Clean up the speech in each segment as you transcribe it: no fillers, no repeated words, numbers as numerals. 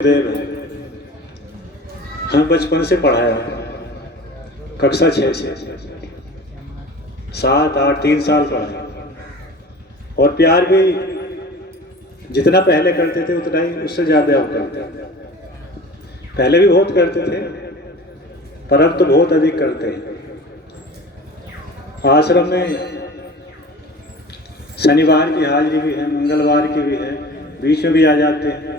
देव हमें बचपन से पढ़ाया, कक्षा 6 से 7, 8, 3 साल पढ़ाया। और प्यार भी जितना पहले करते थे उतना ही उससे ज़्यादा अब करते हैं। पहले भी बहुत करते थे पर अब तो बहुत अधिक करते हैं। आश्रम में शनिवार की हाजिरी भी है, मंगलवार की भी है, बीच में भी आ जाते हैं।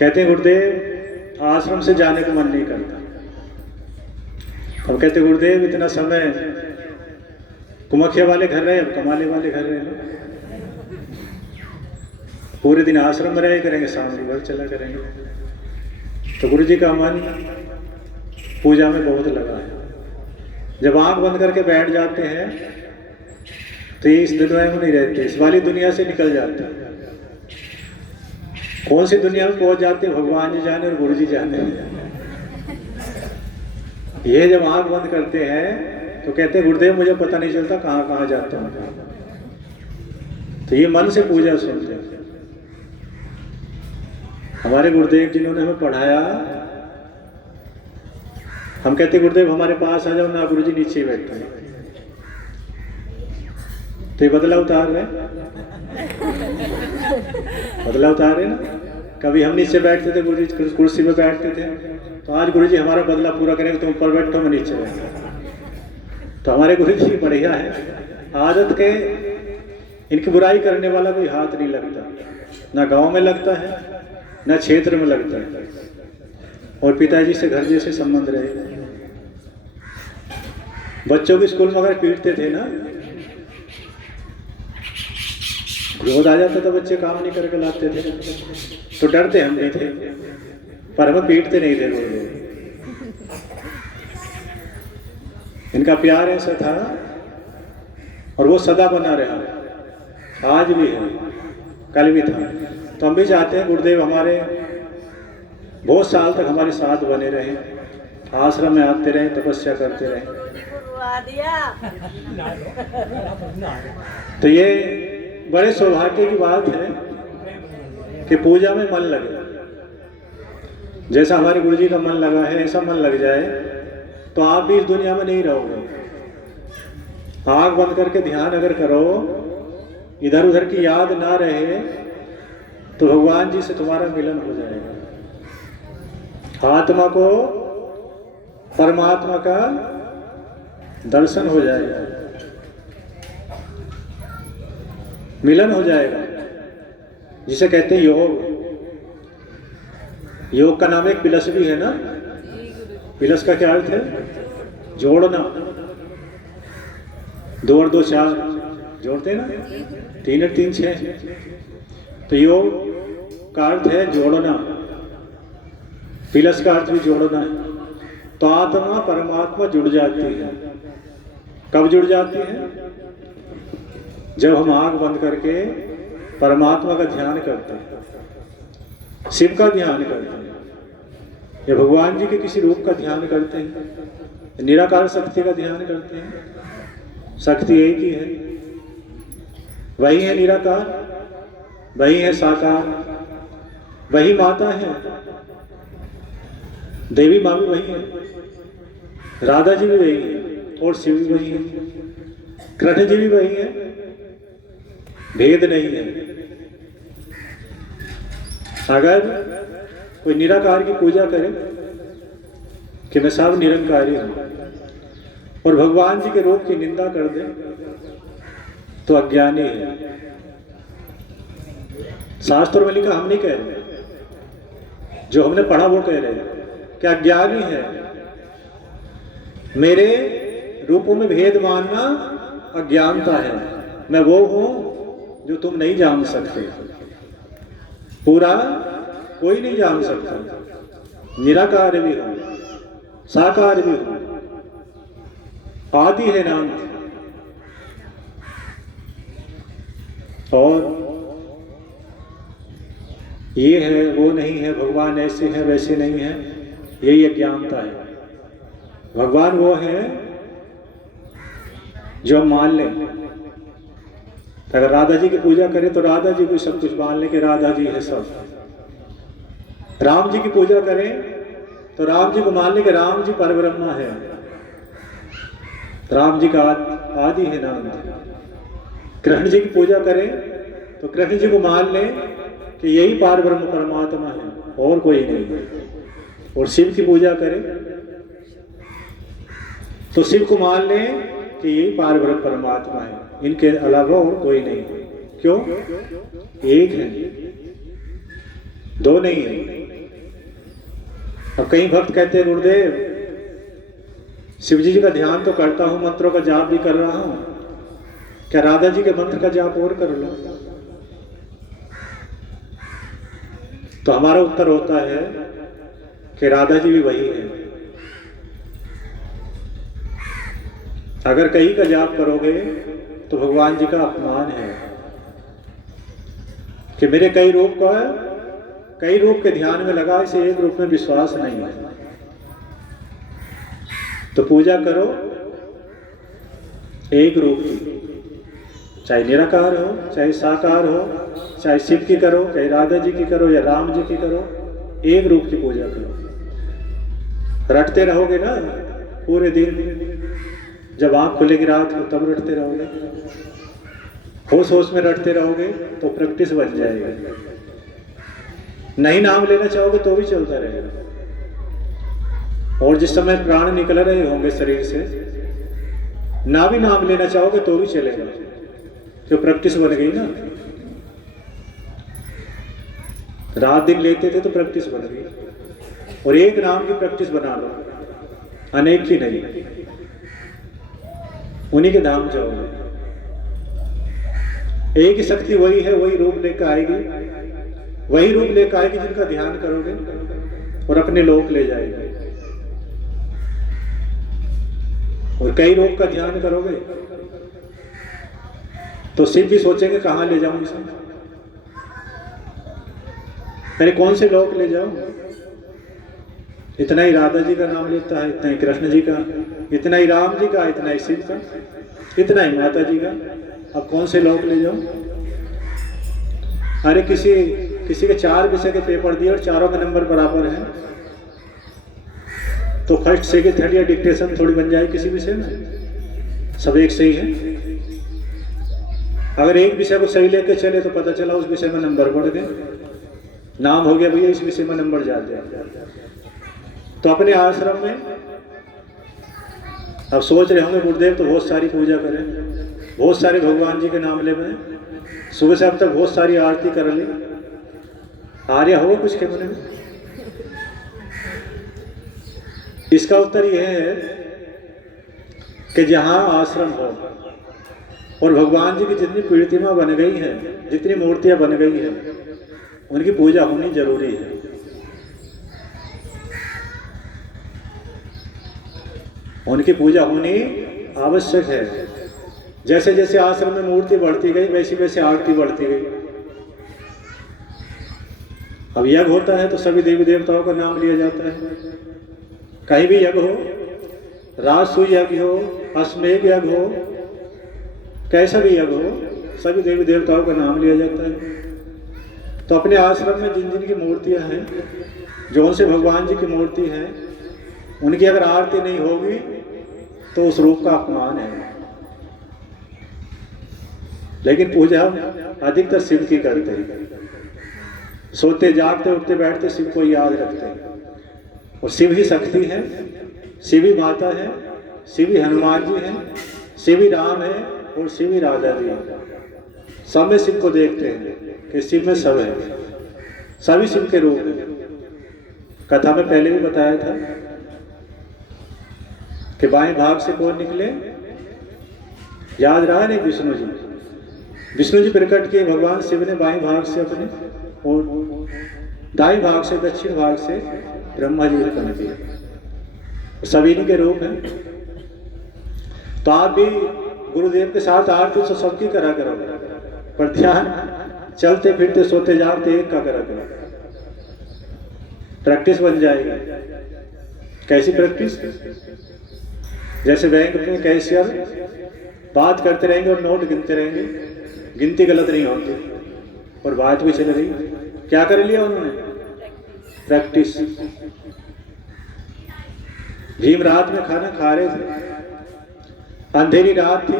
कहते हैं गुरुदेव आश्रम से जाने को मन नहीं करता। हम कहते गुरुदेव इतना समय कुमखिया वाले घर रहे, अब कमाले वाले घर रहे, पूरे दिन आश्रम में रहे करेंगे, शाम को घर चला करेंगे। तो गुरु जी का मन पूजा में बहुत लगा है। जब आंख बंद करके बैठ जाते हैं तो ये इस दुनिया में नहीं रहते, इस वाली दुनिया से निकल जाते हैं। कौन सी दुनिया में पहुंच जाते हैं भगवान जी जाने और गुरु जी जाने। ये जब आंख बंद करते हैं तो कहते हैं गुरुदेव मुझे पता नहीं चलता कहाँ कहाँ जाता हूँ। तो ये मन से पूजा सुनते हैं। हमारे गुरुदेव जिन्होंने हमें पढ़ाया, हम कहते गुरुदेव हमारे पास आ जाओ ना, गुरु जी नीचे बैठते हैं। तो ये बदला उतार रहे, बदला उतार रहे ना। कभी हम नीचे बैठते थे, गुरु जी कुर्सी पे बैठते थे, तो आज गुरु जी हमारा बदला पूरा करेंगे, तुम ऊपर बैठो मैं नीचे बैठो। तो हमारे गुरु जी बढ़िया है, आदत के इनकी बुराई करने वाला कोई हाथ नहीं लगता, ना गांव में लगता है ना क्षेत्र में लगता है। और पिताजी से घर जैसे संबंध रहे। बच्चों के स्कूल में अगर पीटते थे ना, क्रोध आ जाता था, बच्चे काम नहीं करके लाते थे तो डरते हम नहीं थे, पर हमें पीटते नहीं थे गुरुदेव। इनका प्यार ऐसा था और वो सदा बना रहा, आज भी है, कल भी था। तो हम भी चाहते हैं गुरुदेव हमारे बहुत साल तक हमारे साथ बने रहे, आश्रम में आते रहे, तपस्या करते रहे। तो ये बड़े सौभाग्य की बात है कि पूजा में मन लगे। जैसा हमारे गुरु जी का मन लगा है ऐसा मन लग जाए तो आप भी इस दुनिया में नहीं रहोगे। आँख बंद करके ध्यान अगर करो, इधर उधर की याद ना रहे, तो भगवान जी से तुम्हारा मिलन हो जाएगा। आत्मा को परमात्मा का दर्शन हो जाएगा, मिलन हो जाएगा, जिसे कहते हैं योग। योग का नाम एक पिलस भी है ना। पिलस का क्या अर्थ है? जोड़ना। 2 और 2 4 जोड़ते ना, 3 और 3 6। तो योग का अर्थ है जोड़ना, पिलस का अर्थ भी जोड़ना है। तो आत्मा परमात्मा जुड़ जाती है। कब जुड़ जाती है? जब हम आंख बंद करके परमात्मा का ध्यान करते हैं, शिव का ध्यान करते हैं, या भगवान जी के किसी रूप का ध्यान करते हैं, निराकार शक्ति का ध्यान करते हैं। शक्ति एक ही है, वही है निराकार, वही है साकार, वही माता है, देवी माँ भी वही है, राधा जी भी वही है, और शिव भी वही है, कृष्ण जी भी वही है, भेद नहीं है। अगर कोई निराकार की पूजा करे कि मैं सब निरंकारी हूं और भगवान जी के रूप की निंदा कर दे तो अज्ञानी है। शास्त्रों में लिखा, हम नहीं कह रहे, जो हमने पढ़ा वो कह रहे हैं कि अज्ञानी है। मेरे रूपों में भेद मानना अज्ञानता है। मैं वो हूं जो तुम नहीं जान सकते, पूरा कोई नहीं जान सकता। निराकार भी हूं, साकार भी हूं, आदि है नाम। और ये है वो नहीं है, भगवान ऐसे है वैसे नहीं है, यही अज्ञानता है। भगवान वो है जो मान लें। अगर राधा जी की पूजा करें तो राधा जी को सब कुछ मान लें कि राधा जी है सब, राम जी की पूजा करें तो राम जी को मान लें कि राम जी परब्रह्मा है, राम जी का आदि है नाम। कृष्ण जी की पूजा करें तो कृष्ण जी को मान लें कि यही पारब्रह्म परमात्मा है और कोई नहीं। और शिव की पूजा करें तो शिव को मान लें कि यही पारब्रह्म परमात्मा है, इनके अलावा और कोई नहीं। क्यों? एक है, दो नहीं है। अब कई भक्त कहते हैं गुरुदेव शिव जी का ध्यान तो करता हूं, मंत्रों का जाप भी कर रहा हूं, क्या राधा जी के मंत्र का जाप और कर लो? तो हमारा उत्तर होता है कि राधा जी भी वही है। अगर कहीं का जाप करोगे तो भगवान जी का अपमान है कि मेरे कई रूप के ध्यान में लगा, इसे एक रूप में विश्वास नहीं है। तो पूजा करो एक रूप की, चाहे निराकार हो, चाहे साकार हो, चाहे शिव की करो, चाहे राधा जी की करो या राम जी की करो, एक रूप की पूजा करो। रटते रहोगे ना पूरे दिन, जब आंख खुलेगी रात को तब रटते रहोगे, होश होश में रटते रहोगे तो प्रैक्टिस बन जाएगा। नहीं नाम लेना चाहोगे तो भी चलता रहेगा। और जिस समय प्राण निकल रहे होंगे शरीर से, ना भी नाम लेना चाहोगे तो भी चलेगा, जो प्रैक्टिस बन गई ना। रात दिन लेते थे तो प्रैक्टिस बन गई। और एक नाम की प्रैक्टिस बना लो, अनेक की नहीं, उन्हीं के धाम जाओगे। एक ही शक्ति वही है, वही रूप लेकर आएगी, वही रूप लेकर आएगी जिनका ध्यान करोगे और अपने लोक ले जाएगी। और कई रूप का ध्यान करोगे तो शिव भी सोचेंगे कहां ले जाऊं इसे, अरे कौन से लोक ले जाऊं। इतना ही राधा जी का नाम लेता है, इतना ही कृष्ण जी का, इतना ही राम जी का, इतना ही शिव का, इतना ही माता जी का, अब कौन से लोक ले जाऊं। अरे किसी के 4 विषय के पेपर दिए और चारों के नंबर बराबर हैं, तो फर्स्ट सेकंड थर्ड या डिक्टेशन थोड़ी बन जाए किसी विषय में, सब एक सही है। अगर एक विषय को सही लेके चले तो पता चला उस विषय में नंबर बढ़ गए, नाम हो गया भैया इस विषय में नंबर जाते हैं। तो अपने आश्रम में अब सोच रहे होंगे गुरुदेव तो बहुत सारी पूजा करें, बहुत सारे भगवान जी के नाम ले में, सुबह से अब तक बहुत सारी आरती कर ली, आर्या होगा कुछ के मन में? इसका उत्तर यह है कि जहां आश्रम हो और भगवान जी की जितनी प्रतिमा बन गई है, जितनी मूर्तियां बन गई है, उनकी पूजा होनी जरूरी है। उनकी पूजा होनी आवश्यक है। जैसे जैसे आश्रम में मूर्ति बढ़ती गई वैसी वैसे आरती बढ़ती गई। अब यज्ञ होता है तो सभी देवी देवताओं का नाम लिया जाता है। कहीं भी यज्ञ हो, राजसूय यज्ञ हो, अश्वमेध यज्ञ हो, कैसा भी यज्ञ हो, सभी देवी देवताओं का नाम लिया जाता है। तो अपने आश्रम में जिन जिन की मूर्तियां हैं, जो उनसे भगवान जी की मूर्ति है, उनकी अगर आरती नहीं होगी तो उस रूप का अपमान है। लेकिन पूजा अधिकतर शिव की करते हैं, सोते जागते उठते बैठते शिव को याद रखते हैं। और शिव ही शक्ति है, शिव ही माता है, शिव ही हनुमान जी है, शिव ही राम है और शिव ही राधा जी है। सब में शिव को देखते हैं कि शिव में सब है, सभी शिव के रूप हैं। कथा में पहले भी बताया था कि बाएं भाग से कौन निकले, याद रहा नहीं? विष्णु जी। विष्णु जी प्रकट किए भगवान शिव ने बाएं भाग से अपने, और दाएं भाग से दक्षिण भाग से ब्रह्मा जी उत्पन्न किए। सभी के रूप हैं। तो आप भी गुरुदेव के साथ आरती तो सबकी करा करोगे, पर ध्यान चलते फिरते सोते जागते एक का करा करो, प्रैक्टिस बन जाएगी। कैसी प्रैक्टिस? जैसे बैंक में कैशियर बात करते रहेंगे और नोट गिनते रहेंगे, गिनती गलत नहीं होती और बात भी चल रही। क्या कर लिया उन्होंने? प्रैक्टिस। भीम रात में खाना खा रहे थे, अंधेरी रात थी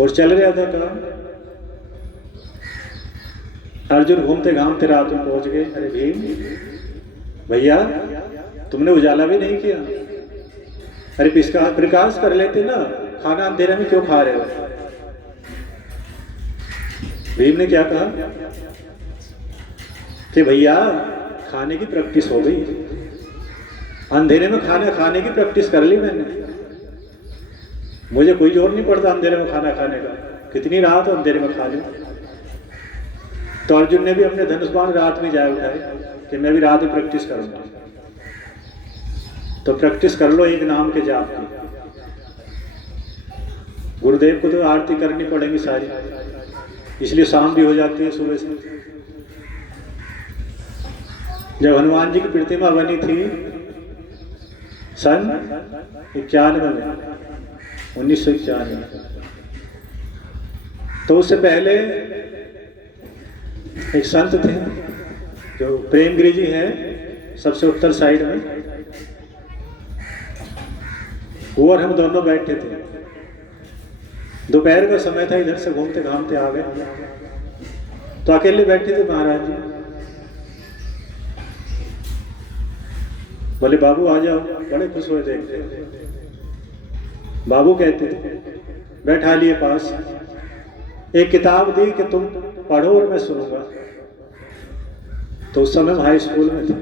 और चल रहा था काम। अर्जुन घूमते घामते रात में पहुंच गए। अरे भीम भैया, तुमने उजाला भी नहीं किया। अरे प्रकाश कर लेते ना, खाना अंधेरे में क्यों खा रहे हो? भीम ने क्या कहा कि भैया खाने की प्रैक्टिस हो गई, अंधेरे में खाना खाने की प्रैक्टिस कर ली मैंने, मुझे कोई जोर नहीं पड़ता अंधेरे में खाना खाने का, कितनी रात हो अंधेरे में खा लूं। तो अर्जुन ने भी अपने धनुष बाण रात में जाए उठाए कि मैं भी रात में प्रैक्टिस करूंगा। तो प्रैक्टिस कर लो एक नाम के जाप की। गुरुदेव को तो आरती करनी पड़ेगी सारी, इसलिए शाम भी हो जाती है सुबह से। जब हनुमान जी की प्रतिमा बनी थी सन 91 में, 1991, तो उससे पहले एक संत थे जो प्रेमगिरी जी हैं सबसे उत्तर साइड में, वो और हम दोनों बैठे थे। दोपहर का समय था, इधर से घूमते घामते आ गए, तो अकेले बैठे थे महाराज जी। बोले बाबू आ जाओ, बड़े खुश हुए देखते। बाबू कहते थे, बैठा लिए पास, एक किताब दी कि तुम पढ़ो और मैं सुनूंगा। तो उस समय हाई स्कूल में थे,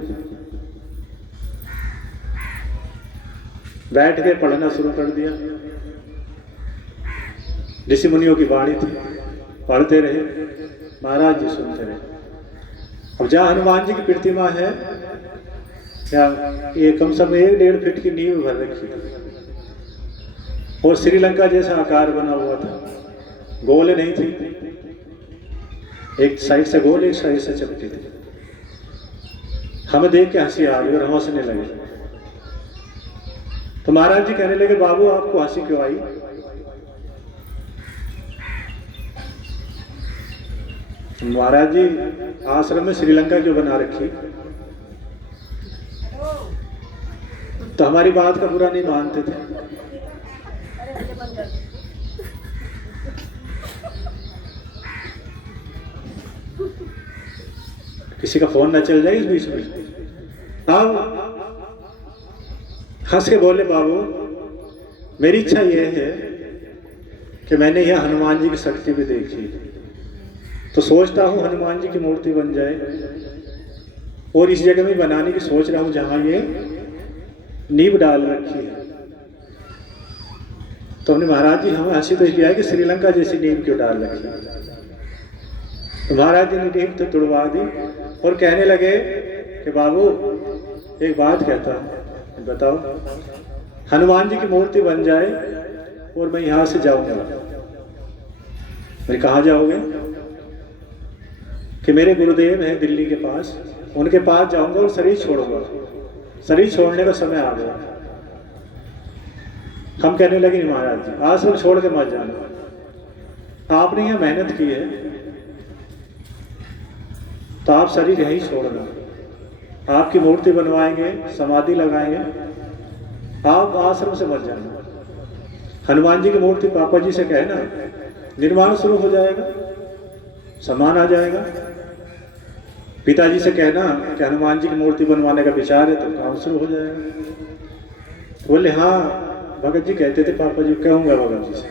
बैठ के पढ़ना शुरू कर दिया। ऋषि मुनियों की वाणी थी, पढ़ते रहे, महाराज जी सुनते रहे। अब जहाँ हनुमान जी की प्रतिमा है, क्या ये कम से कम 1-1.5 फीट की नींव भर रखी है और श्रीलंका जैसा आकार बना हुआ था, गोल नहीं थी, एक साइड से गोल एक साइड से चपटी थी। हमें देख के हंसी आ गई और हम हंसने लगे। तो महाराज जी कहने लगे बाबू आपको हंसी क्यों आई? महाराज जी आश्रम में श्रीलंका क्यों बना रखी? तो हमारी बात का बुरा नहीं मानते थे। किसी का फोन ना चल जाए इस बीच में। अब हंस के बोले बाबू मेरी इच्छा यह है कि मैंने यह हनुमान जी की शक्ति भी देखी, तो सोचता हूं हनुमान जी की मूर्ति बन जाए और इस जगह में बनाने की सोच रहा हूं जहां ये नींव डाल रखी है। तो हमने महाराज जी हमें हंसी तो किया है कि श्रीलंका जैसी नींव क्यों डाल रखी है। तो महाराज जी ने नींव तो तुड़वा दी और कहने लगे कि बाबू एक बात कहता हूं, बताओ, हनुमान जी की मूर्ति बन जाए और मैं यहां से जाऊंगा। मैं कहाँ जाओगे? कि मेरे गुरुदेव हैं दिल्ली के पास, उनके पास जाऊंगा और शरीर छोड़ूंगा। शरीर छोड़ने का समय आ गया। हम कहने लगे महाराज जी आश्रम छोड़ के मत जाना, आपने यहां मेहनत की है तो आप शरीर यहीं छोड़ना, आपकी मूर्ति बनवाएंगे, समाधि लगाएंगे, आप आश्रम से मत जाना। हनुमान जी की मूर्ति पापा जी से कहना, निर्माण शुरू हो जाएगा, सामान आ जाएगा। पिताजी से कहना कि हनुमान जी की मूर्ति बनवाने का विचार है, तो काम शुरू हो जाएगा। बोले हाँ भगत जी कहते थे पापा जी, कहूंगा भगत जी से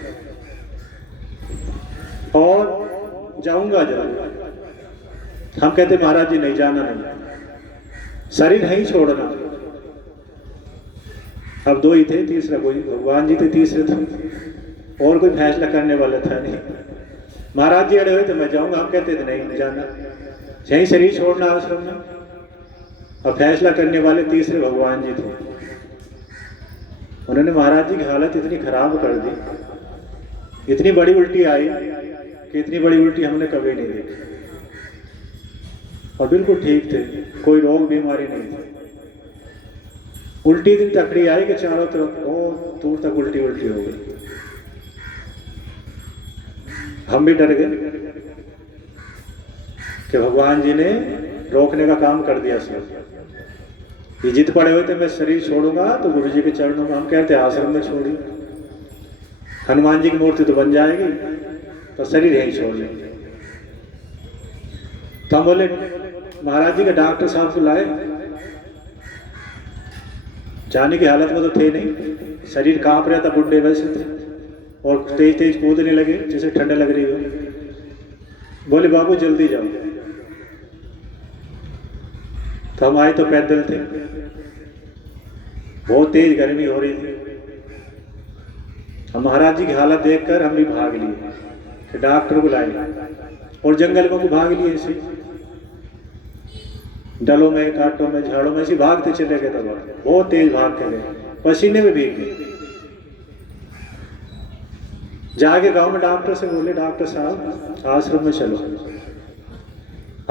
और जाऊंगा जरूर। हम कहते महाराज जी नहीं जाना, नहीं, शरीर नहीं छोड़ना। अब दो ही थे, तीसरा कोई, भगवान जी थे तीसरे थे, और कोई फैसला करने वाला था नहीं। महाराज जी अड़े हुए थे मैं जाऊंगा, हम कहते थे नहीं जाना, यही शरीर छोड़ना आश्रम में। अब फैसला करने वाले तीसरे भगवान जी थे। उन्होंने महाराज जी की हालत इतनी खराब कर दी, इतनी बड़ी उल्टी आई कि इतनी बड़ी उल्टी हमने कभी नहीं देखी। और बिल्कुल ठीक थे, कोई रोग बीमारी नहीं थी। उल्टी दिन तकड़ी आई कि चारों तरफ बहुत दूर तक उल्टी उल्टी हो गई। हम भी डर गए कि भगवान जी ने रोकने का काम कर दिया सब। ये जिद पड़े हुए थे मैं शरीर छोड़ूंगा तो गुरु जी के चरणों में, हम कहते आश्रम में छोड़िए, हनुमान जी की मूर्ति तो बन जाएगी तो शरीर यहीं छोड़ लेंगे। तो हम बोले महाराज जी के डॉक्टर साहब को लाए, जाने की हालत में तो थे नहीं, शरीर कांप रहा था, बुढ़े वैसे थे और तेज तेज कूदने लगे जैसे ठंड लग रही हो। बोले बाबू जल्दी जाओ। तो हम आए तो पैदल थे, बहुत तेज गर्मी हो रही थी। हम महाराज जी की हालत देखकर हम भी भाग लिए, फिर डॉक्टर को लाए और जंगल में को भाग लिए, ऐसे डलों में कांटों में झाड़ों में ऐसे भागते चले गए। तब बहुत तेज भाग के गए, पसीने में भीग गए। जाके गांव में डॉक्टर से बोले डॉक्टर साहब आश्रम में चलो।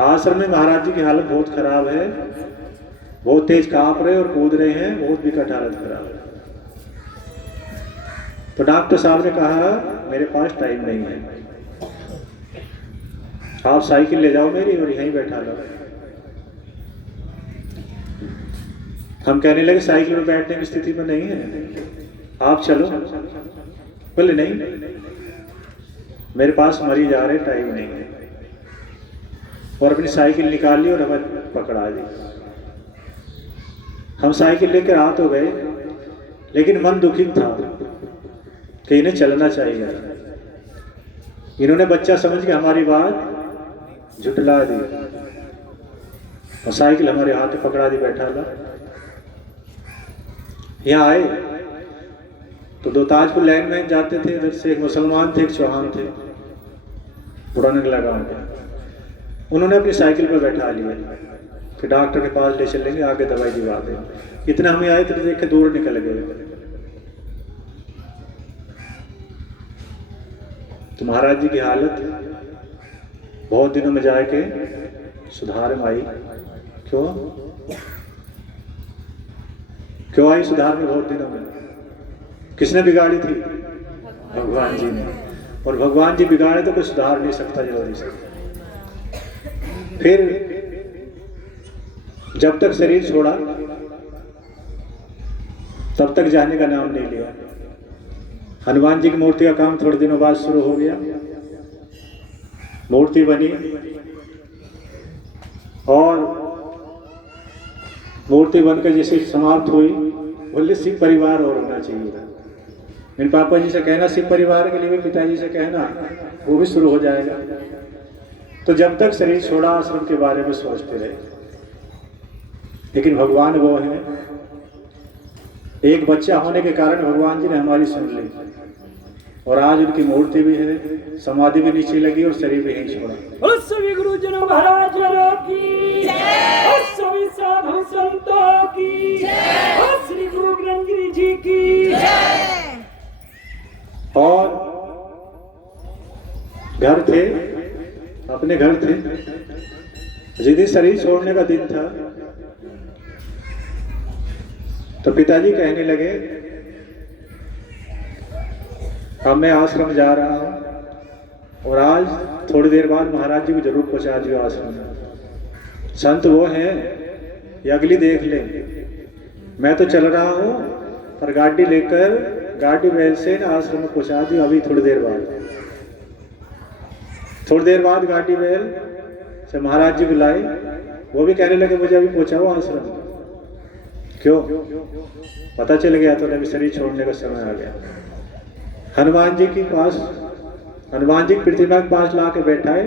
आश्रम में महाराज जी की हालत बहुत खराब है, बहुत तेज कांप रहे और कूद रहे हैं, बहुत विकट हालत खराब है। तो डॉक्टर साहब ने कहा मेरे पास टाइम नहीं है, आप साइकिल ले जाओ मेरी और यहीं बैठा लो। हम कहने लगे साइकिल में बैठने की स्थिति में नहीं है, आप चलो। बोले नहीं मेरे पास मरीज आ रहे, टाइम नहीं है। और अपनी साइकिल निकाल ली और हमें पकड़ा दी। हम साइकिल लेकर आ तो गए, लेकिन मन दुखित था कि इन्हें चलना चाहिए। इन्होंने बच्चा समझ के हमारी बात झुटला दी और साइकिल हमारे हाथ में पकड़ा दी, बैठा ला। यहाँ आए तो दो ताजपुर लाइन में जाते थे, इधर से एक मुसलमान थे एक चौहान थे, पुराने लगा उन्होंने अपनी साइकिल पर बैठा लिया कि डॉक्टर के पास ले चलेंगे, आगे दवाई दिवा देंगे। इतना हमें आए तो देख के दूर निकल गए। तो महाराज जी की हालत बहुत दिनों में जाके सुधार में आई। क्यों आई सुधार में बहुत दिनों में? किसने बिगाड़ी थी? भगवान जी ने। और भगवान जी बिगाड़े तो कोई सुधार नहीं सकता जल्दी से। फिर जब तक शरीर छोड़ा तब तक जाने का नाम नहीं लिया। हनुमान जी की मूर्ति का काम थोड़े दिनों बाद शुरू हो गया, मूर्ति बनी और मूर्ति बनकर जैसे समाप्त हुई, बोले शिव परिवार और होना चाहिए था। मेरे पापा जी से कहना शिव परिवार के लिए, पिताजी से कहना वो भी शुरू हो जाएगा। तो जब तक शरीर छोड़ा आश्रम के बारे में सोचते रहे, लेकिन भगवान वो है, एक बच्चा होने के कारण भगवान जी ने हमारी सुन ली और आज उनकी मूर्ति भी है, समाधि भी नीचे लगी और शरीर भी यहीं छोड़ा। सभी गुरुजन महाराज की जय, सभी साधु संतों की जय, श्री गुरु ग्रंथ जी की जय। और घर थे, अपने घर थे, जिस दिन शरीर छोड़ने का दिन था तो पिताजी कहने लगे अब मैं आश्रम जा रहा हूं और आज थोड़ी देर बाद महाराज जी को जरूर पहुंचा दियो आश्रम में। संत वो हैं ये अगली देख ले, मैं तो चल रहा हूं पर गाड़ी लेकर गाड़ी बैल से आश्रम में पहुंचा दियो अभी थोड़ी देर बाद। थोड़ी देर बाद गाड़ी बैल से महाराज जी बुलाए, वो भी कहने लगे मुझे अभी पहुंचाओ आश्रम। क्यों? पता चल गया तो अभी शरीर छोड़ने का समय आ गया। हनुमान जी के पास, हनुमान जी की प्रतिमा के पास ला के बैठाए,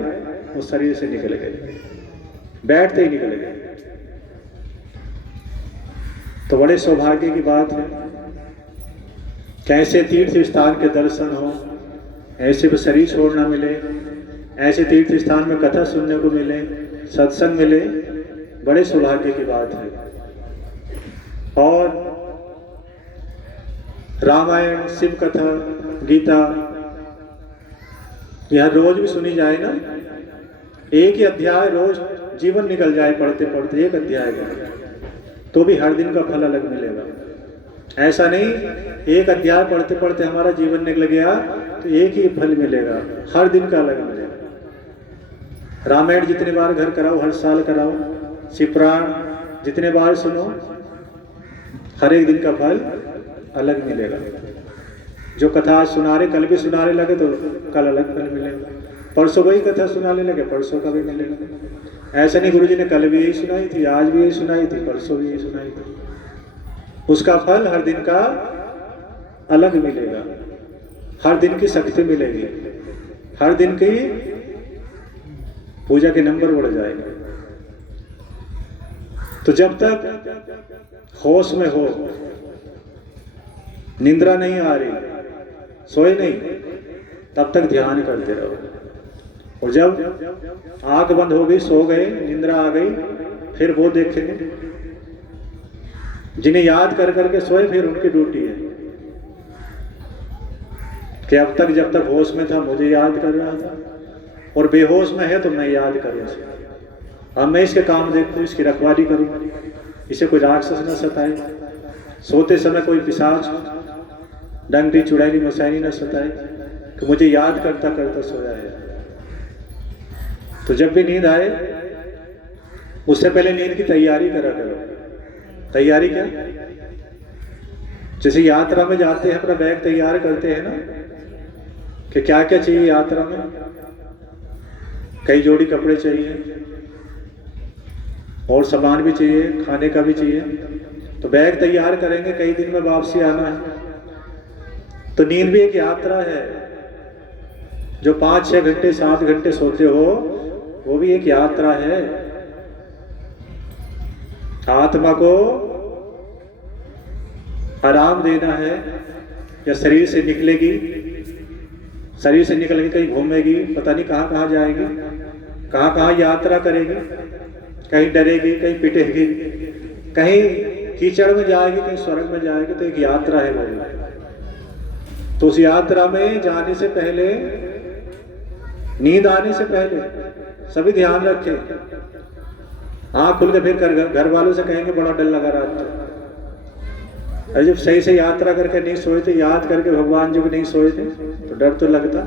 वो शरीर से निकल गए, बैठते ही निकल गए। तो बड़े सौभाग्य की बात है, कैसे तीर्थ स्थान के दर्शन हो, ऐसे भी शरीर छोड़ना मिले, ऐसे तीर्थ स्थान में कथा सुनने को मिले, सत्संग मिले, बड़े सौभाग्य की बात है। और रामायण, शिव कथा, गीता यह रोज भी सुनी जाए ना, एक ही अध्याय रोज जीवन निकल जाए पढ़ते पढ़ते एक अध्याय का, तो भी हर दिन का फल अलग मिलेगा। ऐसा नहीं एक अध्याय पढ़ते पढ़ते हमारा जीवन निकल गया तो एक ही फल मिलेगा, हर दिन का अलग मिलेगा। रामायण जितने बार घर कराओ, हर साल कराओ, शिव पुराण जितने बार सुनो, हर एक दिन का फल अलग मिलेगा। जो कथा आज सुना रहे, कल भी सुनाने लगे तो कल अलग फल मिलेगा, परसों वही कथा सुनाने लगे परसों का भी मिलेगा। ऐसा नहीं गुरु जी ने कल भी यही सुनाई थी, आज भी यही सुनाई थी, परसों भी यही सुनाई थी, उसका फल हर दिन का अलग मिलेगा। हर दिन की शक्ति मिलेगी, हर दिन की पूजा के नंबर बढ़ जाएंगे। तो जब तक होश में हो, निंद्रा नहीं आ रही, सोए नहीं, तब तक ध्यान करते रहो। और जब आंख बंद हो गई, सो गए, निंद्रा आ गई, फिर वो देखेंगे। जिन्हें याद कर करके सोए, फिर उनकी ड्यूटी है कि अब तक जब तक होश में था मुझे याद कर रहा था, और बेहोश में है तो मैं याद करूँ इसे। अब मैं इसके काम देखूँ, इसकी रखवाली करूँ, इसे कोई राक्षस न सताए, सोते समय कोई पिशाच डंगरी चुड़ैली मसैनी न सताए, कि मुझे याद करता करता सोया है। तो जब भी नींद आए, उससे पहले नींद की तैयारी करा करो। तैयारी क्या? जैसे यात्रा में जाते हैं, अपना बैग तैयार करते हैं ना, कि क्या क्या चाहिए यात्रा में। कई जोड़ी कपड़े चाहिए, और सामान भी चाहिए, खाने का भी चाहिए। तो बैग तैयार करेंगे, कई दिन में वापसी आना है। तो नींद भी एक यात्रा है। जो 5-6 घंटे 7 घंटे सोते हो, वो भी एक यात्रा है। आत्मा को आराम देना है, या शरीर से निकलेगी, शरीर से निकल के कहीं घूमेगी, पता नहीं कहाँ कहाँ जाएगी, कहाँ कहाँ यात्रा करेगी, कहीं डरेगी, कहीं पिटेगी, कहीं कीचड़ में जाएगी, कहीं स्वर्ग में जाएगी। तो एक यात्रा है वो। तो उस यात्रा में जाने से पहले, नींद आने से पहले सभी ध्यान रखें। आँख खुल के फिर घर वालों से कहेंगे बड़ा डर लगा रात को। अरे जब सही से यात्रा करके नहीं सोए थे, याद करके भगवान जी को नहीं सोए थे, तो डर तो लगता।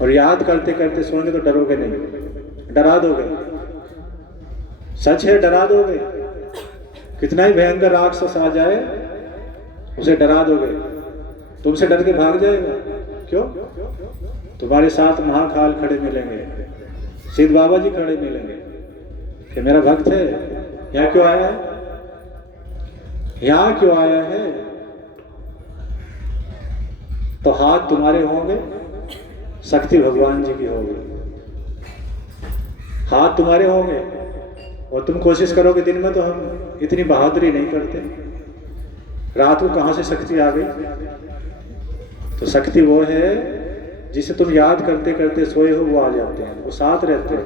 और याद करते करते सोएंगे तो डरोगे नहीं, डरा दोगे। सच है, डरा दोगे। कितना ही भयंकर राक्षस आ जाए, उसे डरा दोगे, तुमसे डर के भाग जाएगा। क्यों? तुम्हारे साथ महाकाल खड़े मिलेंगे, सिद्ध बाबा जी खड़े मिलेंगे कि मेरा भक्त है, यहाँ क्यों आया है, यहाँ क्यों आया है। तो हाथ तुम्हारे होंगे, शक्ति भगवान जी की होगी। हाथ तुम्हारे होंगे, और तुम कोशिश करोगे दिन में, तो हम इतनी बहादुरी नहीं करते, रात को कहाँ से शक्ति आ गई। तो शक्ति वो है जिसे तुम याद करते करते सोए हो, वो आ जाते हैं, वो साथ रहते हैं।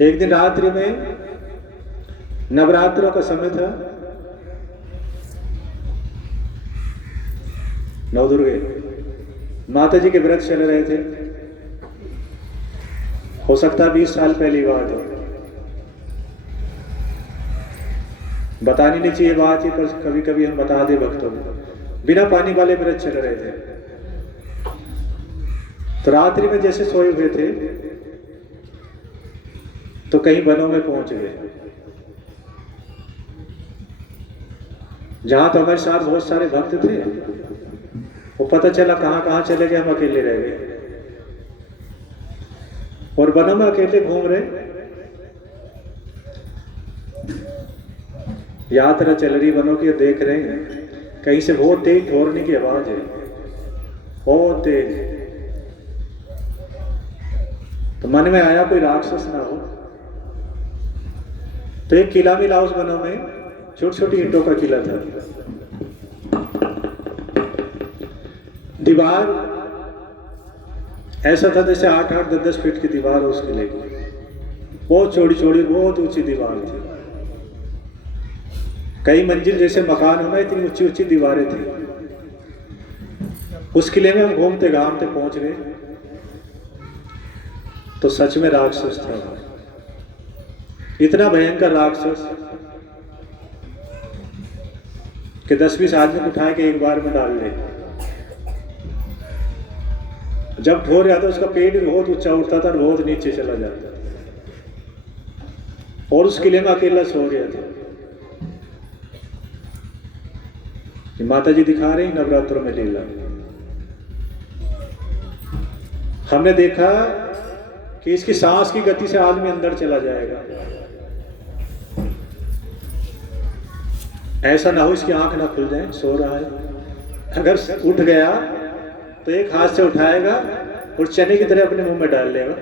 एक दिन रात्रि में, नवरात्रों का समय था, नवदुर्गे माता जी के व्रत चल रहे थे। हो सकता है 20 साल पहली बात हो, बतानी नहीं चाहिए बात ही, पर कभी कभी हम बता दे भक्तों को। बिना पानी वाले व्रत चल रहे थे। तो रात्रि में जैसे सोए हुए थे, तो कहीं वनों में पहुंच गए, जहां तो हमारे साथ बहुत सारे भक्त थे। वो पता चला कहां कहां चले गए, हम अकेले रह गए, और वनों में अकेले घूम रहे। यात्रा चल रही वनों की, देख रहे हैं कहीं से बहुत तेज ठोरने की आवाज है, बहुत तेज। तो मन में आया कोई राक्षस ना हो। तो एक किला मिला उस वनों में, छोटी छोटी ईंटों का किला था। दीवार ऐसा था जैसे 8-8, 10-10 फीट की दीवार उस किले की, बहुत चौड़ी चौड़ी, बहुत ऊंची दीवार थी। कई मंजिल जैसे मकान होना, इतनी ऊंची ऊंची दीवारें थी। उस किले में हम घूमते घामते पहुंच गए, तो सच में राक्षस था। इतना भयंकर राक्षस कि 10-20 आदमी उठा के एक बार में डाल ले। जब ठो रहा था उसका पेट भी बहुत ऊंचा उठता था और बहुत नीचे चला जाता था, और उस किले में अकेला सो गया था। कि माता जी दिखा रही नवरात्रों में लीला। हमने देखा कि इसकी सांस की गति से आदमी अंदर चला जाएगा। ऐसा ना हो इसकी आंख ना खुल जाए, सो रहा है, अगर उठ गया तो एक हाथ से उठाएगा और चने की तरह अपने मुंह में डाल लेगा।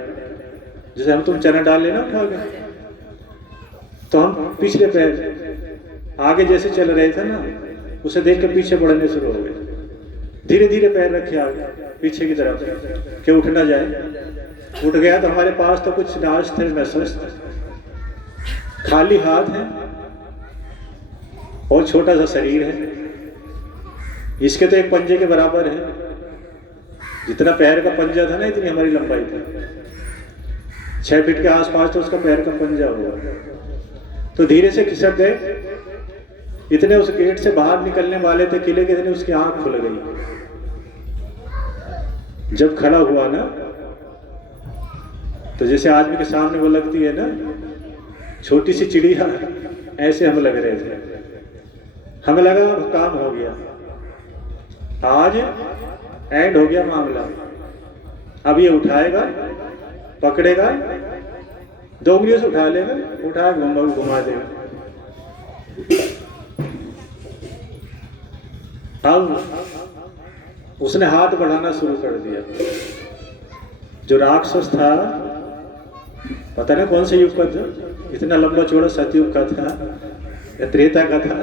जैसे हम तुम चना डाल लेना उठा के, तो हम पिछले पैर आगे जैसे चल रहे थे ना, उसे देख के पीछे बढ़ने शुरू हो गए। धीरे धीरे पैर रखे आगे पीछे की तरफ कि उठ ना जाए। उठ गया तो हमारे पास तो कुछ नाश थे, न स्वस्थ, खाली हाथ है और छोटा सा शरीर है। इसके तो एक पंजे के बराबर है, जितना पैर का पंजा था ना इतनी हमारी लंबाई थी। 6 फीट के आसपास तो उसका पैर का पंजा हुआ। तो धीरे से खिसक गए, इतने उस गेट से बाहर निकलने वाले थे किले के, इतने उसकी आंख खुल गई। जब खड़ा हुआ ना, तो जैसे आदमी के सामने वो लगती है ना छोटी सी चिड़िया, ऐसे हम लग रहे थे। हमें लगा काम हो गया, आज एंड हो गया मामला। अब ये उठाएगा, पकड़ेगा, 2 उंगलियों से उठा लेगा, उठा घुमा देगा। अब उसने हाथ बढ़ाना शुरू कर दिया। जो राक्षस था, पता नहीं कौन से युग का था, इतना लंबा चौड़ा सतयुग का था या त्रेता का था।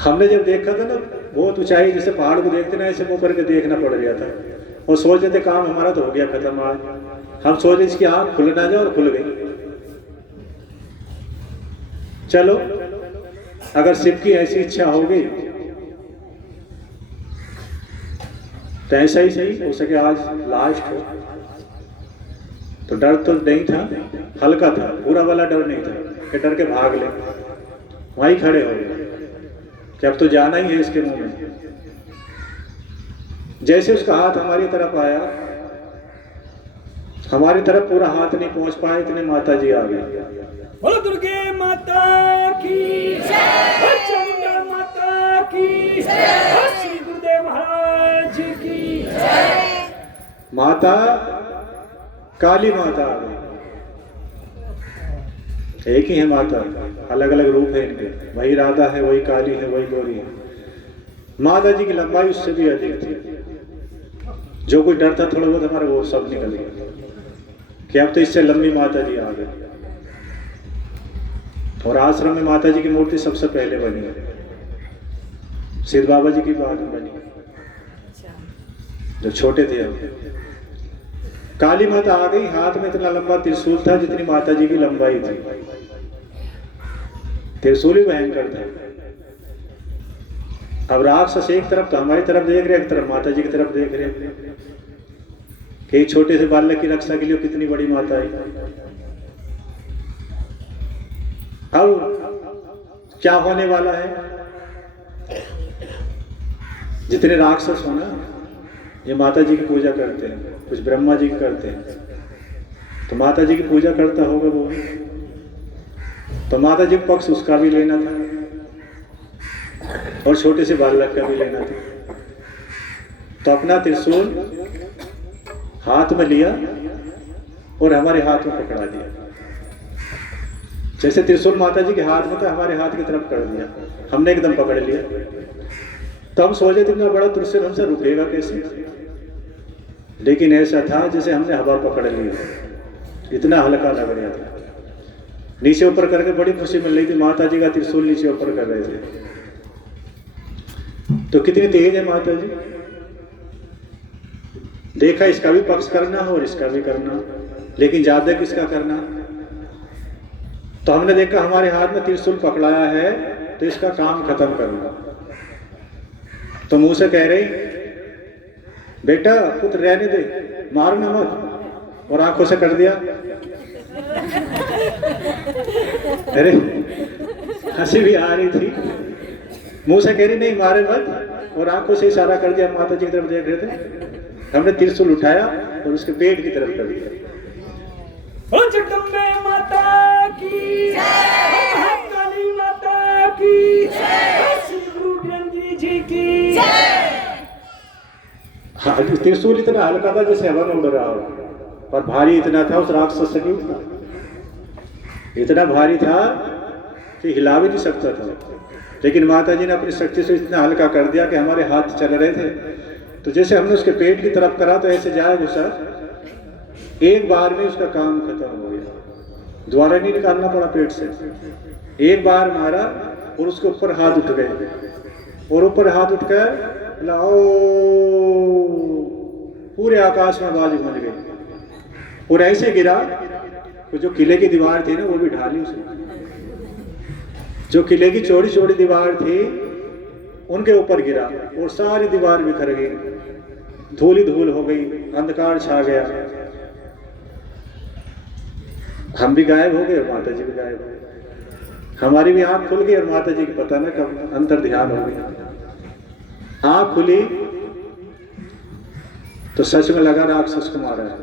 हमने जब देखा था ना, बहुत ऊंचाई, जैसे पहाड़ को देखते ना ऐसे मुंह करके देखना पड़ गया था, और सोच रहे थे काम हमारा तो हो गया खत्म। आज हम सोच रहे इसकी आंख खुल ना जाए, और खुल गई। चलो, अगर शिव की ऐसी इच्छा हो गई तो ऐसा ही सही हो सके, आज लास्ट हो। तो डर तो नहीं था, हल्का था, बुरा वाला डर नहीं था कि डर के भाग ले। वहीं खड़े हो गए कि अब तो जाना ही है इसके मुंह में। जैसे उसका हाथ हमारी तरफ आया, हमारी तरफ पूरा हाथ नहीं पहुंच पाया, इतने माता जी आ गई। बोलो दुर्गे माता की जय, चंडी माता की जय, श्री गुरुदेव महाराज की जय। माता काली माता आ गई। एक ही है माता, अलग अलग रूप है इनके। वही राधा है, वही काली है, वही गौरी है। माता जी की लंबाई उससे भी अधिक थी। जो कुछ डर था थोड़ा बहुत हमारा, वो सब निकल गया कि अब तो इससे लंबी माता जी आ गई। और आश्रम में माता जी की मूर्ति सबसे पहले बनी है, सिद्ध बाबा जी की बाद में बनी, जब छोटे थे। अब काली माता आ गई, हाथ में इतना लंबा त्रिशूल था जितनी माता जी की लंबाई थी। त्रिशूल ही भयंकर था। अब राक्षस एक तरफ तो हमारी तरफ देख रहे, एक तरफ माता जी की तरफ देख रहे कि छोटे से बालक की रक्षा के लिए कितनी बड़ी माता है। अब क्या होने वाला है? जितने राक्षस हो ना, ये माता जी की पूजा करते हैं, कुछ ब्रह्मा जी की करते हैं, तो माता जी की पूजा करता होगा वो, तो माता जी का पक्ष उसका भी लेना था और छोटे से बालक का भी लेना था। तो अपना त्रिशूल हाथ में लिया और हमारे हाथ में पकड़ा दिया। जैसे त्रिशूल माता जी के हाथ में था, हमारे हाथ की तरफ कर दिया, हमने एकदम पकड़ लिया। तो हम सोचे थे इतना बड़ा त्रिशूल हमसे रुकेगा कैसे, लेकिन ऐसा था जैसे हमने हवा पकड़ ली, इतना हल्का लग रहा था। नीचे ऊपर करके बड़ी खुशी मिल रही थी, माता जी का त्रिशूल नीचे ऊपर कर रहे थे। तो कितनी तेज है माता जी। देखा इसका भी पक्ष करना और इसका भी करना, लेकिन ज्यादा किसका करना। तो हमने देखा हमारे हाथ में त्रिशूल पकड़ाया है, तो इसका काम खत्म करना। तो मुंह से कह रही, बेटा पुत्र रहने दे, मारना मत, और आंखों से कर दिया। अरे हंसी भी आ रही थी, मुंह से कह रही नहीं मारे मत, और आंखों से इशारा कर दिया, माता जी की तरफ देख रहे थे। हमने त्रिशूल उठाया और उसके पेट की तरफ कर दिया। ओ जगदम्बे माता की जय, महाकाली माता की जय, श्री गुरु ग्रंथ जी की जय। हाँ, त्रिशूल इतना हल्का था जैसे हवा में उड़ रहा हो, पर भारी इतना था उस राक्षस से, इतना भारी था कि हिला भी नहीं सकता था। लेकिन माता जी ने अपनी शक्ति से इतना हल्का कर दिया कि हमारे हाथ चल रहे थे, तो जैसे हमने उसके पेट की तरफ करा तो ऐसे जाए घुसा, एक बार में उसका काम खत्म हो गया। दोबारा नहीं निकालना पड़ा पेट से, एक बार मारा और उसके ऊपर हाथ उठ गए, और ऊपर हाथ उठकर लाओ पूरे आकाश में आवाज गूंज गई, और ऐसे गिरा तो जो किले की दीवार थी ना वो भी ढाली उसने। जो किले की चौड़ी चौड़ी दीवार थी उनके ऊपर गिरा और सारी दीवार बिखर गई, धूल ही धूल हो गई, अंधकार छा गया। हम भी गायब हो गए और माता जी भी गायब हो गए। हमारी भी आंख खुल गई और माता जी की पता ना कब अंतर ध्यान हो गया। आंख खुली तो सच में लगा राक्षस को मारा है।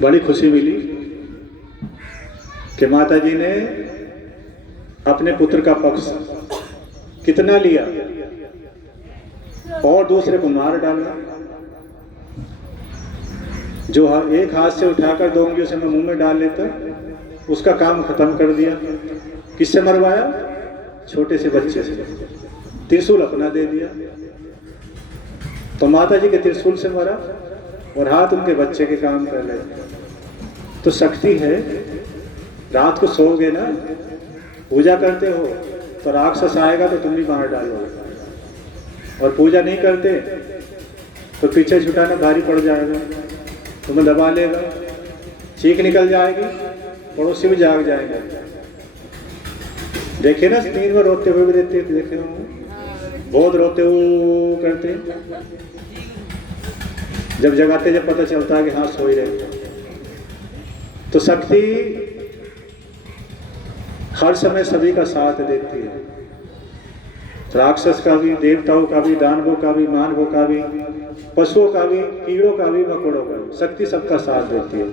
बड़ी खुशी मिली कि माता जी ने अपने पुत्र का पक्ष कितना लिया और दूसरे को मार डाला। जो एक हाथ से उठाकर दो उंगलियों से मैं मुंह में डाल लेता, उसका काम खत्म कर दिया। किससे मरवाया? छोटे से बच्चे से। त्रिशूल अपना दे दिया, तो माता जी के त्रिशूल से मरा और हाथ उनके बच्चे के काम कर लेते। तो शक्ति है। रात को सोओगे ना, पूजा करते हो तो राक्षस आएगा तो तुम भी मार डालोगे, और पूजा नहीं करते तो पीछे छुटाना भारी पड़ जाएगा, तुम्हें दबा लेगा, चीख निकल जाएगी, पड़ोसी भी जाग जाएंगे। देखे ना नींद में रोते हुए भी देखे होंगे, बहुत रोते हुए करते, जब जगाते जब पता चलता है कि हाँ सो ही रहे। तो शक्ति हर समय सभी का साथ देती है, राक्षस का भी, देवताओं का भी, दानवों का भी, मानवों का भी, पशुओं का भी, कीड़ों का भी, मकोड़ों का भी, शक्ति सबका साथ देती है।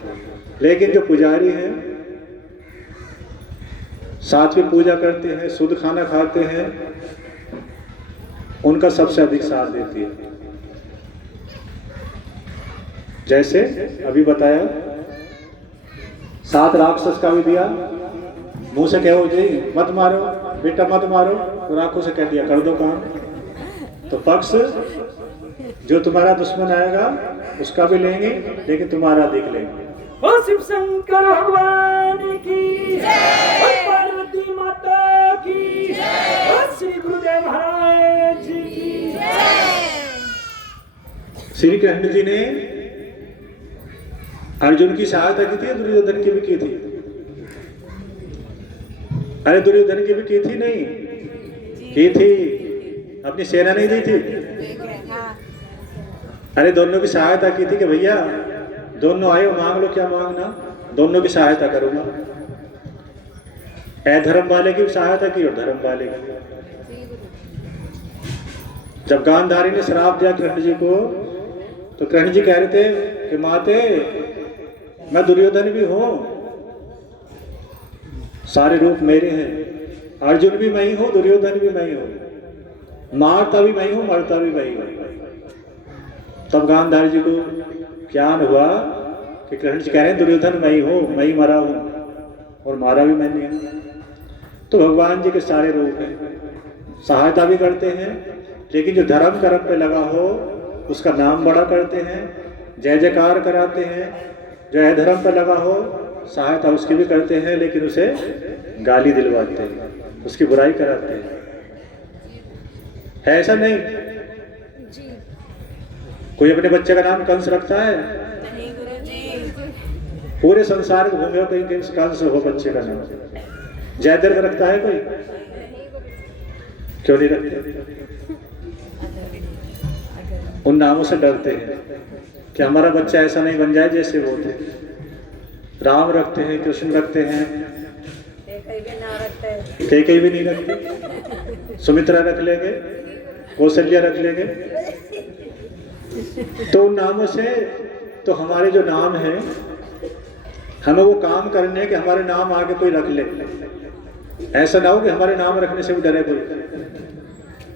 लेकिन जो पुजारी हैं, सात्विक पूजा करते हैं, शुद्ध खाना खाते हैं, उनका सबसे अधिक साथ देती है। जैसे अभी बताया, साथ राक्षस का भी दिया, मुंह से कहो जी मत मारो बेटा मत मारो, और आंखों से कह दिया कर दो काम। तो पक्ष जो तुम्हारा दुश्मन आएगा उसका भी लेंगे, लेकिन तुम्हारा देख लेंगे। ओ शिव शंकर भगवान की जय, पार्वती माता की जय, श्री गुरुदेव महाराज की जय। श्री कृष्ण जी ने अर्जुन की सहायता की थी, दुर्योधन की भी की थी। अरे दुर्योधन की भी की थी, नहीं की थी, अपनी सेना नहीं दी थी। अरे दोनों की सहायता की थी कि भैया दोनों आए मांग लो क्या मांगना, दोनों की सहायता करूंगा। अधर्म वाले की भी सहायता की और धर्म वाले की। जब गांधारी ने श्राप दिया कृष्ण जी को, तो कृष्ण जी कह रहे थे कि माते मैं दुर्योधन भी हूं, सारे रूप मेरे हैं, अर्जुन भी मैं ही हूं, दुर्योधन भी मैं ही हूं, मारता भी मैं ही हूं, मरता भी मैं ही हूं। तब गांधारी जी को ज्ञान हुआ कि कृष्ण जी कह रहे हैं दुर्योधन मैं ही हूं, मैं ही मरा हूं और मारा भी मैंने हूं। तो भगवान जी के सारे रूप हैं, सहायता भी करते हैं, लेकिन जो धर्म कर्म पे लगा हो उसका नाम बड़ा करते हैं, जय जयकार कराते हैं। जो अधर्म पे लगा हो सहायता उसकी भी करते हैं, लेकिन उसे गाली दिलवाते हैं, उसकी बुराई कराते हैं। है ऐसा नहीं? कोई अपने बच्चे का नाम कंस रखता है? नहीं गुरुजी। पूरे संसार में घूमे हो कहीं कंस हो बच्चे का नाम। जयद्रथ रखता है कोई? क्यों नहीं रखते? उन नामों से डरते हैं कि हमारा बच्चा ऐसा नहीं बन जाए जैसे वो थे। राम रखते हैं, कृष्ण रखते हैं, कई भी नहीं रखते। सुमित्रा रख लेंगे, कौशल्या रख लेंगे। तो उन नामों से तो हमारे जो नाम है, हमें वो काम करने हैं कि हमारे नाम आगे कोई रख ले। ऐसा ना हो कि हमारे नाम रखने से भी डरे कोई।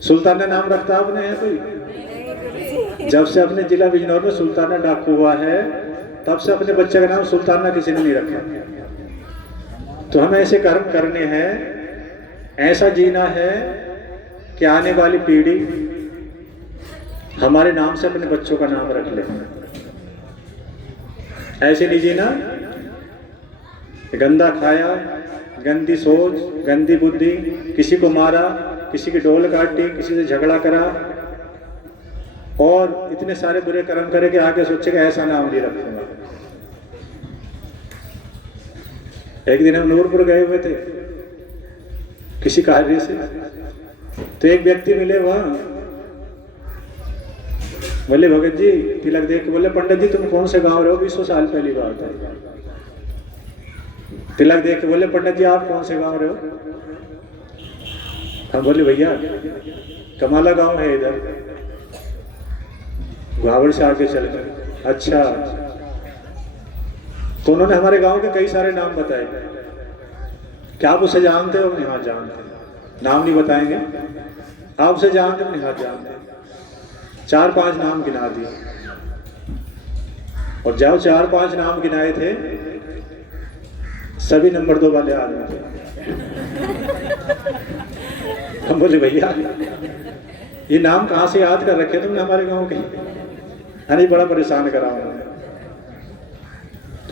सुल्ताना नाम रखता आपने है कोई? जब से अपने जिला बिजनौर में सुल्ताना डाकू हुआ है, तब से अपने बच्चे का नाम सुल्ताना किसी ने नहीं रखा। तो हमें ऐसे कर्म करने हैं, ऐसा जीना है कि आने वाली पीढ़ी हमारे नाम से अपने बच्चों का नाम रख ले। ऐसे नहीं जीना, गंदा खाया, गंदी सोच, गंदी बुद्धि, किसी को मारा, किसी की डोल काटी, किसी से झगड़ा करा और इतने सारे बुरे कर्म करे कि आगे सोचे कि ऐसा नाम नहीं रखूंगा। एक दिन हम नूरपुर गए हुए थे किसी कार्य से, तो एक व्यक्ति मिले वहां, बोले भगत जी तिलक देख के बोले पंडित जी तुम कौन से गांव रहे हो? 200 साल पहली बात है। तिलक देख के बोले पंडित जी आप कौन से गांव रहे हो? हम बोले भैया कमाला गांव है इधर, गुहावर से आगे चल कर। अच्छा, तो उन्होंने हमारे गांव के कई सारे नाम बताए। क्या आप उसे जानते हो? नहीं, हाँ जानते। नाम नहीं बताएंगे, आप उसे जानते हो? नहीं, हाँ जानते। 4-5 नाम गिना दिए और जब 4-5 नाम गिनाए थे सभी नंबर 2 वाले आदमी थे। हम बोले भैया ये नाम कहाँ से याद कर रखे तुमने हमारे गांव के? नहीं, बड़ा परेशान करा उन्होंने।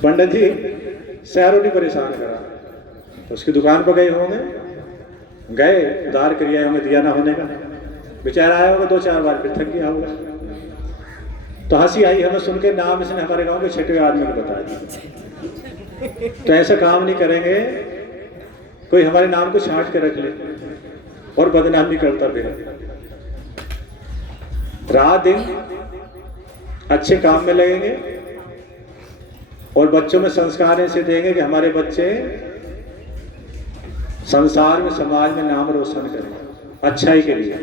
पंडित जी शहरों ने परेशान करा, तो उसकी दुकान पर गए होंगे, गए उधार करिए होंगे, दिया ना होने का, बेचारा आया होगा 2-4 बार, फिर थक गया होगा। तो हंसी आई हमें सुन के, नाम इसने हमारे गांव के 6वें आदमी को बता दिया। तो ऐसा काम नहीं करेंगे, कोई हमारे नाम को छांट के रख ले और बदनामी करता फिर। रात दिन अच्छे काम में लगेंगे और बच्चों में संस्कार ऐसे देंगे कि हमारे बच्चे संसार में, समाज में नाम रोशन करें अच्छाई के लिए।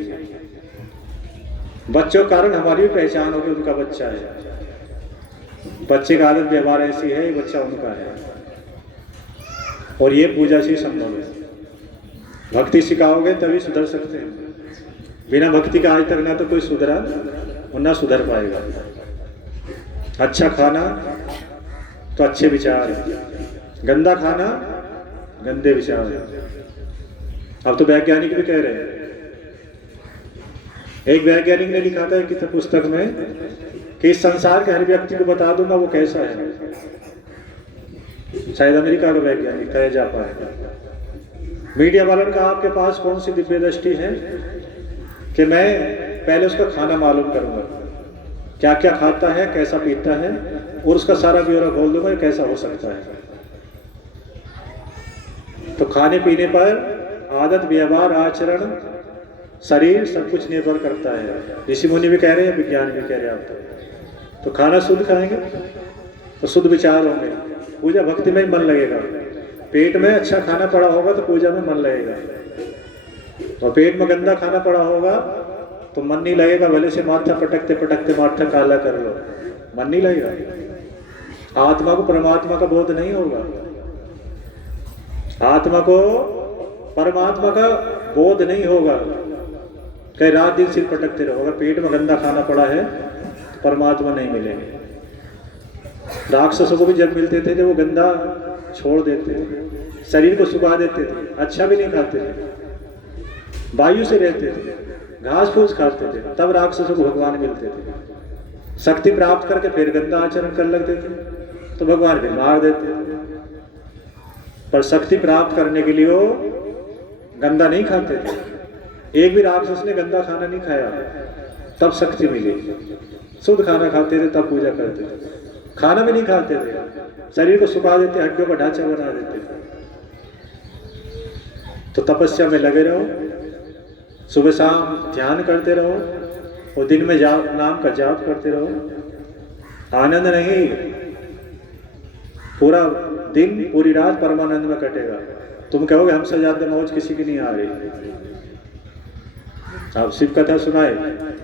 बच्चों के कारण हमारी भी पहचान होगी, उनका बच्चा है। बच्चे का आदत व्यवहार ऐसी है, ये बच्चा उनका है। और ये पूजा से संभव है। भक्ति सिखाओगे तभी सुधर सकते हैं। बिना भक्ति का आज तक ना तो कोई सुधरा और ना सुधर पाएगा। अच्छा खाना तो अच्छे विचार, गंदा खाना गंदे विचार। अब तो वैज्ञानिक भी कह रहे हैं। एक वैज्ञानिक ने लिखा था किसी पुस्तक में कि इस संसार के हर व्यक्ति को बता दूंगा वो कैसा है। शायद अमेरिका का वैज्ञानिक था, जापान का। मीडिया वालों का आपके पास कौन सी दिव्य दृष्टि है कि मैं पहले उसका खाना मालूम करूंगा, क्या क्या खाता है, कैसा पीता है, और उसका सारा ब्यौरा खोल दूंगा कैसा हो सकता है। तो खाने पीने पर आदत, व्यवहार, आचरण, शरीर सब कुछ निर्भर करता है। ऋषि मुनि भी कह रहे हैं, विज्ञान भी कह रहे हैं। आप तो खाना शुद्ध खाएंगे तो शुद्ध विचार होंगे, पूजा भक्ति में मन लगेगा। पेट में अच्छा खाना पड़ा होगा तो पूजा में मन लगेगा, और पेट में गंदा खाना पड़ा होगा तो मन नहीं लगेगा। भले से माथा पटकते पटकते माथा काला कर लो, मन नहीं लगेगा। आत्मा को परमात्मा का बोध नहीं होगा, आत्मा को परमात्मा का बोध नहीं होगा। कई रात दिन सिर पटकते रहोगे, पेट में गंदा खाना पड़ा है तो परमात्मा नहीं मिलेंगे। राक्षसों को भी जब मिलते थे तो वो गंदा छोड़ देते थे, शरीर को सुखा देते थे, अच्छा भी नहीं खाते थे, वायु से रहते थे, घास फूस खाते थे, तब राक्षसों को भगवान मिलते थे। शक्ति प्राप्त करके फिर गंदा आचरण कर लगते थे तो भगवान फिर मार देते थे। पर शक्ति प्राप्त करने के लिए वो गंदा नहीं खाते थे। एक भी राक्षस ने गंदा खाना नहीं खाया तब शक्ति मिली। शुद्ध खाना खाते थे तब पूजा करते थे। खाना भी नहीं खाते थे, शरीर को सुखा देते, हड्डियों का ढांचा बना देते थे। तो तपस्या में लगे रहो, सुबह शाम ध्यान करते रहो और दिन में जाप, नाम का जाप करते रहो। आनंद नहीं, पूरा दिन पूरी रात परमानंद में कटेगा। तुम कहोगे हमसे ज्यादा मौज किसी की नहीं आ रही। आप शिव कथा सुनाए